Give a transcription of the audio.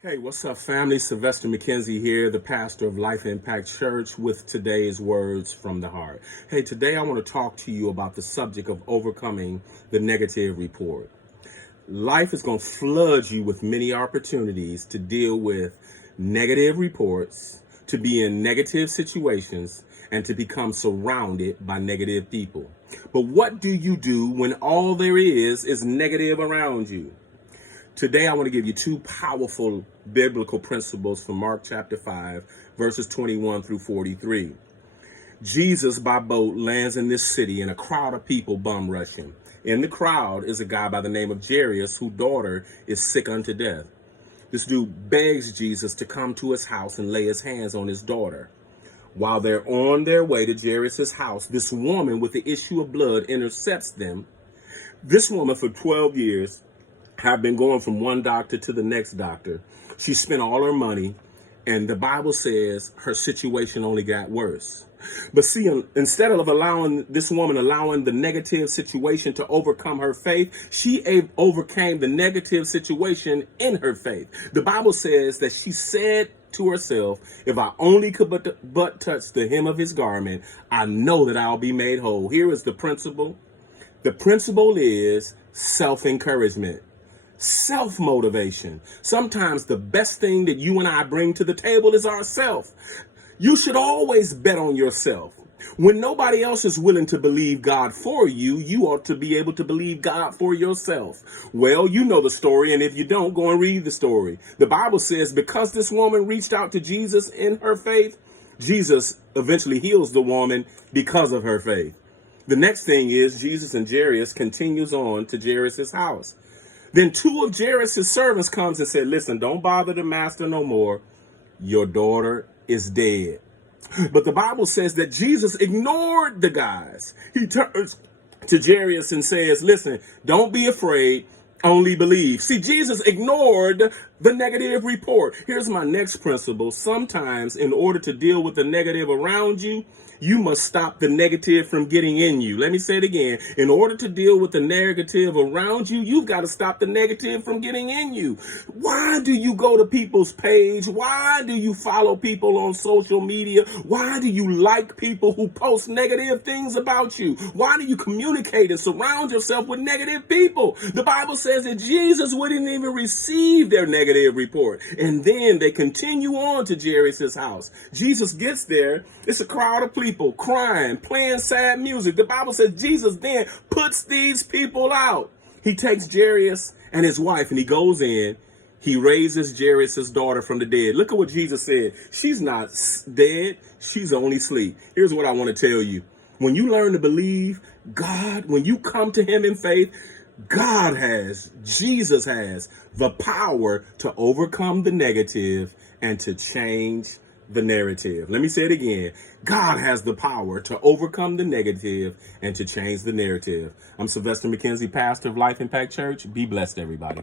Hey, what's up, family? Sylvester McKenzie here, the pastor of Life Impact Church, with today's words from the heart. Hey, today I want to talk to you about the subject of overcoming the negative report. Life is going to flood you with many opportunities to deal with negative reports, to be in negative situations, and to become surrounded by negative people. But what do you do when all there is negative around you? Today, I want to give you two powerful biblical principles from Mark chapter 5, verses 21 through 43. Jesus, by boat, lands in this city, and a crowd of people bum rush him. In the crowd is a guy by the name of Jairus, whose daughter is sick unto death. This dude begs Jesus to come to his house and lay his hands on his daughter. While they're on their way to Jairus' house, this woman with the issue of blood intercepts them. This woman, for 12 years, have been going from one doctor to the next doctor. She spent all her money, and the Bible says her situation only got worse. But see, instead of allowing the negative situation to overcome her faith, she overcame the negative situation in her faith. The Bible says that she said to herself, if I only could but touch the hem of his garment, I know that I'll be made whole. Here is the principle. The principle is self-encouragement. Self-motivation. Sometimes the best thing that you and I bring to the table is ourself. You should always bet on yourself. When nobody else is willing to believe God for you, you ought to be able to believe God for yourself. Well, you know the story, and if you don't, go and read the story. The Bible says because this woman reached out to Jesus in her faith, Jesus eventually heals the woman because of her faith. The next thing is Jesus and Jairus continues on to Jairus' house. Then two of Jairus' servants comes and said, listen, don't bother the master no more. Your daughter is dead. But the Bible says that Jesus ignored the guys. He turns to Jairus and says, listen, don't be afraid, only believe. See, Jesus ignored the negative report. Here's my next principle. Sometimes in order to deal with the negative around you, you must stop the negative from getting in you. Let me say it again. In order to deal with the negative around you, you've got to stop the negative from getting in you. Why do you go to people's page? Why do you follow people on social media? Why do you like people who post negative things about you? Why do you communicate and surround yourself with negative people? The Bible says that Jesus wouldn't even receive their negative report. And then they continue on to Jairus' house. Jesus gets there. It's a crowd of people crying, playing sad music. The Bible says Jesus then puts these people out. He takes Jairus and his wife and he goes in. He raises Jairus' daughter from the dead. Look at what Jesus said. She's not dead. She's only asleep. Here's what I want to tell you. When you learn to believe God, when you come to him in faith, Jesus has the power to overcome the negative and to change the narrative. Let me say it again. God has the power to overcome the negative and to change the narrative. I'm Sylvester McKenzie, pastor of Life Impact Church. Be blessed, everybody.